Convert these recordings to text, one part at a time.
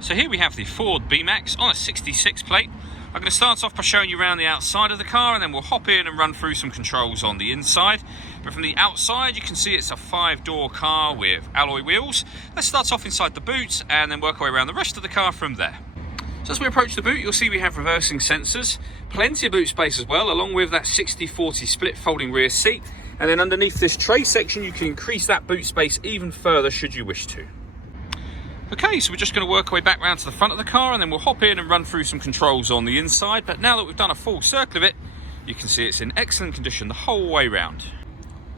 So here we have the Ford B-Max on a 66 plate. I'm going to start off by showing you around the outside of the car, and then we'll hop in and run through some controls on the inside. But from the outside you can see it's a 5-door car with alloy wheels. Let's start off inside the boot and then work our way around the rest of the car from there. So as we approach the boot, you'll see we have reversing sensors, plenty of boot space as well, along with that 60/40 split folding rear seat. And then underneath this tray section you can increase that boot space even further should you wish to. Okay, so we're just going to work our way back round to the front of the car, and then we'll hop in and run through some controls on the inside. But now that we've done a full circle of it, you can see it's in excellent condition the whole way round.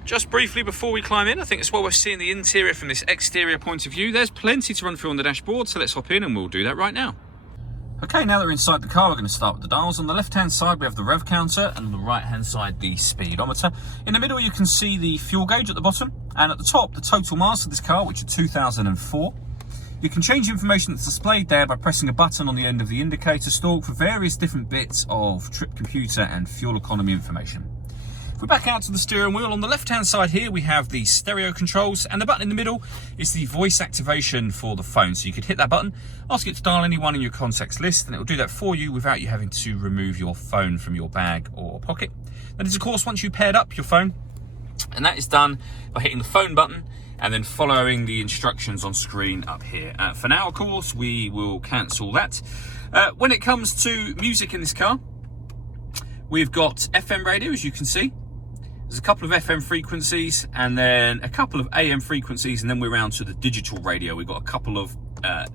Just briefly before we climb in, I think it's well worth seeing the interior from this exterior point of view. There's plenty to run through on the dashboard, so let's hop in and we'll do that right now. Okay, now that we're inside the car, we're going to start with the dials. On the left-hand side, we have the rev counter, and on the right-hand side, the speedometer. In the middle, you can see the fuel gauge at the bottom, and at the top, the total miles of this car, which are 2004. You can change the information that's displayed there by pressing a button on the end of the indicator stalk for various different bits of trip computer and fuel economy information. If we back out to the steering wheel, on the left-hand side here, we have the stereo controls, and the button in the middle is the voice activation for the phone. So you could hit that button, ask it to dial anyone in your contacts list, and it will do that for you without you having to remove your phone from your bag or pocket. That is, of course, once you paired up your phone, and that is done by hitting the phone button and then following the instructions on screen up here. For now, of course, we will cancel that. When it comes to music in this car, we've got FM radio, as you can see. There's a couple of FM frequencies and then a couple of AM frequencies, and then we're around to the digital radio. We've got a couple of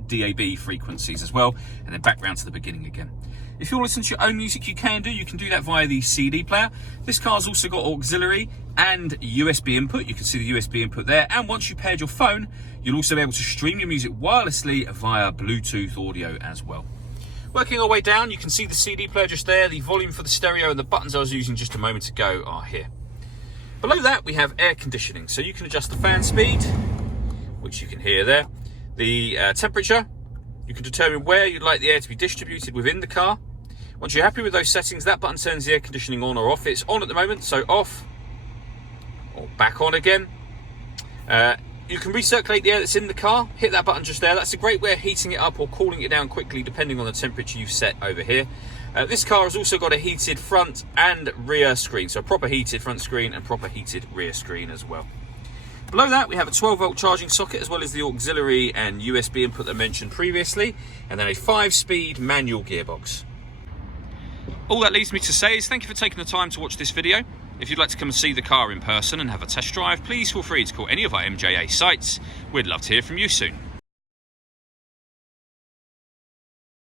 DAB frequencies as well, and then back round to the beginning again. If you want to listen to your own music, you can do that via the CD player. This car's also got auxiliary and USB input. You can see the USB input there, and once you paired your phone, you'll also be able to stream your music wirelessly via Bluetooth audio as well. Working our way down, you can see the CD player just there, the volume for the stereo, and the buttons I was using just a moment ago are here. Below that, we have air conditioning, so you can adjust the fan speed, which you can hear there, the temperature. You can determine where you'd like the air to be distributed within the car. Once you're happy with those settings, that button turns the air conditioning on or off. It's on at the moment, so off or back on again. You can recirculate the air that's in the car. Hit that button just there. That's a great way of heating it up or cooling it down quickly, depending on the temperature you've set over here. This car has also got a heated front and rear screen, so a proper heated front screen and proper heated rear screen as well. Below that, we have a 12-volt charging socket, as well as the auxiliary and USB input that I mentioned previously, and then a 5-speed manual gearbox. All that leaves me to say is thank you for taking the time to watch this video. If you'd like to come and see the car in person and have a test drive, please feel free to call any of our MJA sites. We'd love to hear from you soon.